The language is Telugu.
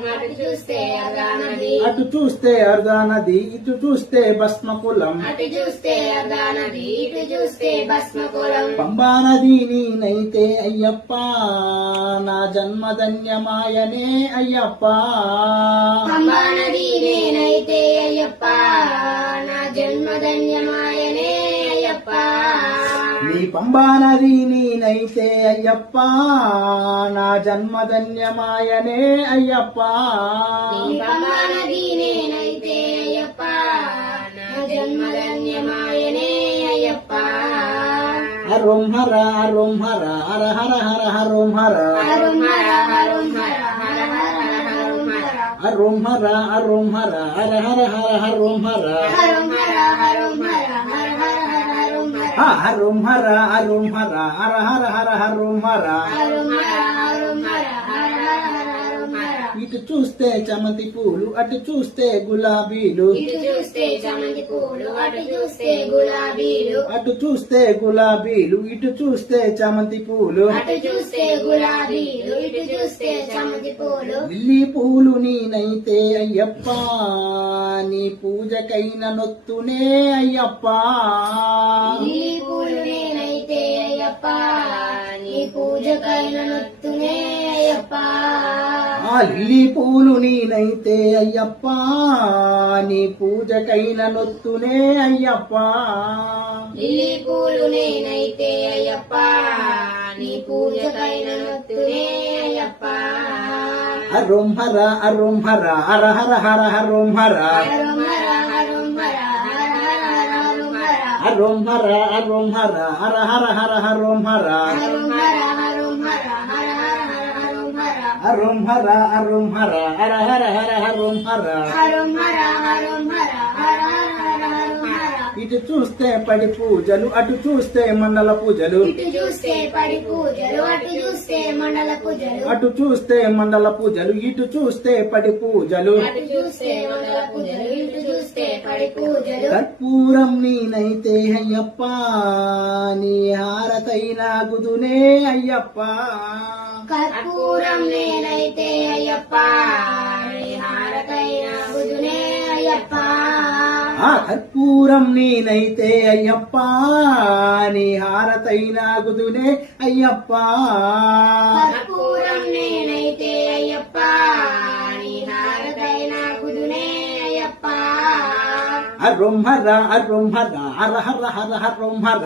అటు చూస్తే అర్గా నది, అటు చూస్తే అర్గా నది, ఇటు చూస్తే భస్మకులం. అటు చూస్తే అర్గా నది, ఇటు చూస్తే భస్మకులం. పంబా నది నీనైతే అయ్యప్ప నా జన్మధన్యమాయనే అయ్యప్ప. పంబా నది నేనైతే అయ్యప్ప నా జన్మధన్యమాయనే అయ్యప్ప. నీ పంబా నది నీనైతే అయ్యప్ప నా జన్మధన్యమాయనే అయ్యప్ప. నీ పంబా నది నేనైతే అయ్యప్ప నా జన్మధన్యమాయనే అయ్యప్ప. హరం హర హరం హర హర హర హర హరం హర, హరం హర హరం హర హర హర హరం హర, హరం హర హరం హర హర హర హర హరం హర, హరం హర హరం హర హర హర హరం హర, హరం హర హరం హర హర హర హర హరం హర. హరం హర హరం హర హర హర హరం హర. ఇటు చూస్తే చామంతి పూలు, అటు చూస్తే గులాబీలు, ఇటు చూస్తే చామంతి పూలు, అటు చూస్తే గులాబీలు, అటు చూస్తే గులాబీలు, ఇటు చూస్తే చామంతి పూలు. అటు చూస్తే గులాబీలు, ఇటు చూస్తే చామంతి పూలు. లిల్లీ పూలు నీనైతే అయ్యప్ప నీ పూజకైన నొత్తునే అయ్యప్ప. లిల్లీ పూలు నేనైతే అయ్యప్ప నీ పూజకైన నొత్తునే అయ్యప్ప. ఆ లిల్లీ పూలు నీనైతే అయ్యప్ప నీ పూజకైన నొత్తునే అయ్యప్ప. లిల్లీ పూలు నేనైతే అయ్యప్ప నీ పూజకైన నొత్తునే అయ్యప్ప. హరం హర హరం హర హర హర హర హరం హర, హరం హర హరం హర హర హర హరం హర, హరం హర హరం హర హర హర హర హరం హర, హరం హర హరం హర హర హర హరం హర, హరం హర హరం హర హర హర హర హరం హర. హరం హర హరం హర హర హర హరం హర. ఇటు చూస్తే పడి పూజలు, అటు చూస్తే మండల పూజలు, ఇటు చూస్తే పడి పూజలు, అటు చూస్తే మండల పూజలు, అటు చూస్తే మండల పూజలు, ఇటు చూస్తే పడి పూజలు. అటు చూస్తే మండల పూజలు, ఇటు చూస్తే పడి పూజలు. కర్పూరం నీనైతే అయ్యప్ప నీ హారతైన గుదునే అయ్యప్ప. కర్పూరం నేనైతే అయ్యప్ప నీ హారతైన గుదునే అయ్యప్ప. ఆ కర్పూరం నేనైతే అయ్యప్ప నీ హారతైన గుదునే అయ్యప్ప. కర్పూరం నేనైతే అయ్యప్ప నీ హారతైన గుదునే అయ్యప్ప. హరం హర హరం హర హర హర హర హరం హర.